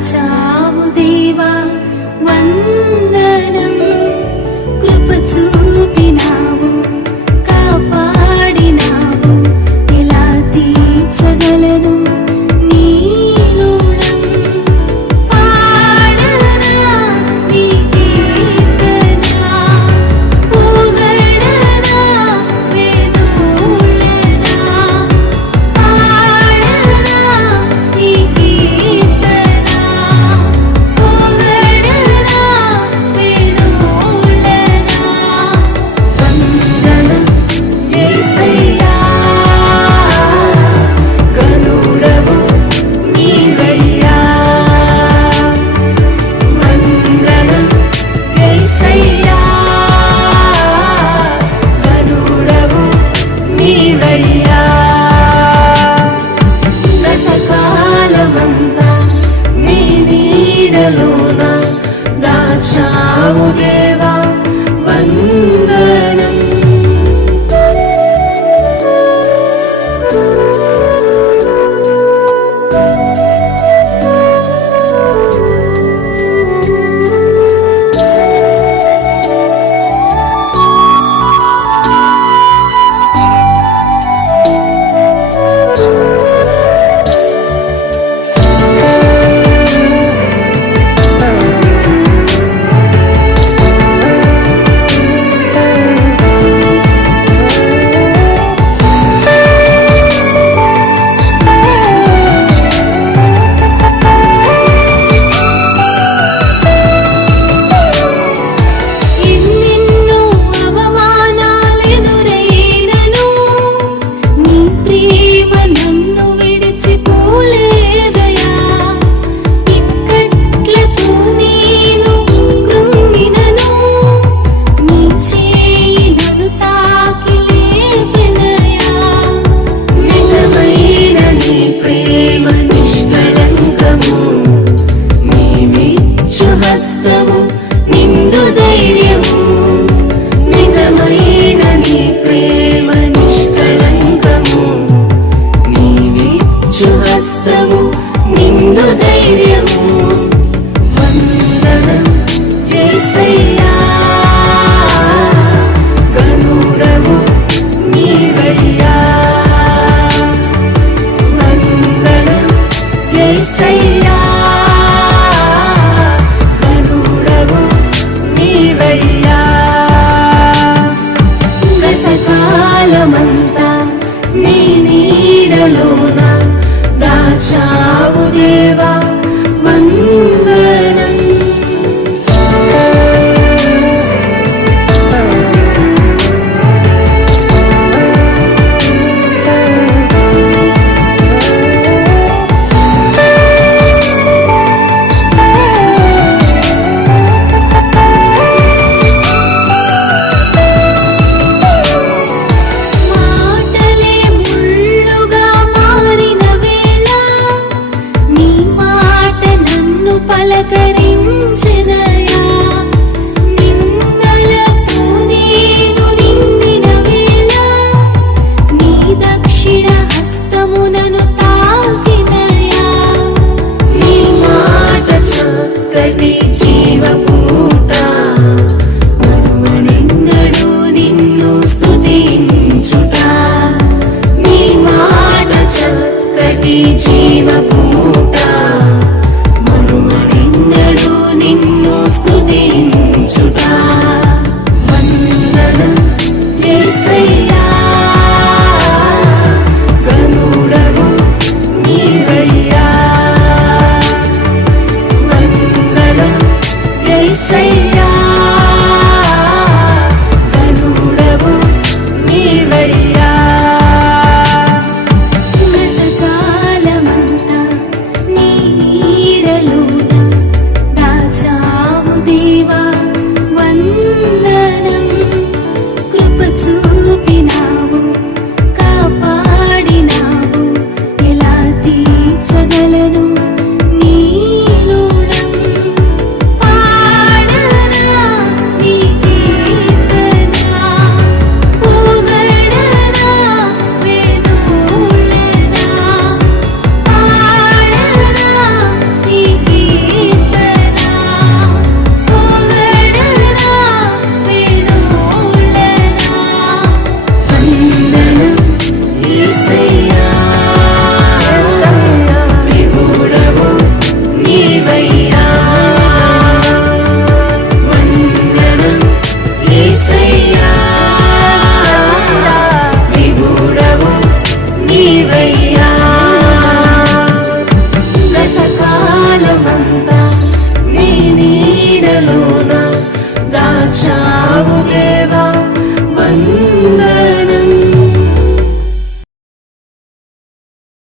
దాచావు దేవా వందనం. కృప చూపినావు, కాపాడినావు, ఎలా తీర్చగలను నీ రుణం. పాడనా నీ కీర్తన, పొగడనా వేదోళ్ళనా. పాడనా నీ కీర్తన, పొగడనా వేదోళ్ళనా. వందనం యేసయ్యా, గనుడవు నీవయ్యా. వందనం యేసయ్యా, గనుడవు నీవయ్యా. గతకాలమంతా నీ నీడలోన దాచావు దేవా వందనం. ఎన్నెన్నో అవమానాలెదురైనను నీ ప్రేమ నన్ను విడిచిపోలేదయా. ఇక్కట్లతో నేను కృంగినను నీ చేయి నన్ను తాకి లేపెదయా. నిజమైన నీ ప్రేమ నిష్కళంకము, నీవిచ్చు హస్తము నిండు ధైర్యము. నిజమైన నీ ప్రేమ నిష్కళంకము, నీవిచ్చు హస్తము నిండు ధైర్యము. వందనం యేసయ్యా, గనుడవు నీవయ్యా. వందనం యేసయ్యా, గనుడవు నీవయ్యా. గతకాలమంతా నీ నీడలోన దాచావు దేవా వందనం. మాటలే ముళ్ళుగా మారిన వేళ నీ మాట నన్ను పలకరించెదయా. నిందలతో నేను నిండిన వేళ నీ దక్షిణ హస్తము నన్ను తాకిదయా. నీ మాట చక్కటి జీవపూట, మరువనెన్నడూ నిన్ను స్తుతించుట. నీ మాట చక్కటి జీవపూట, మరువనెన్నడూ నిన్ను చేశావు దేవా.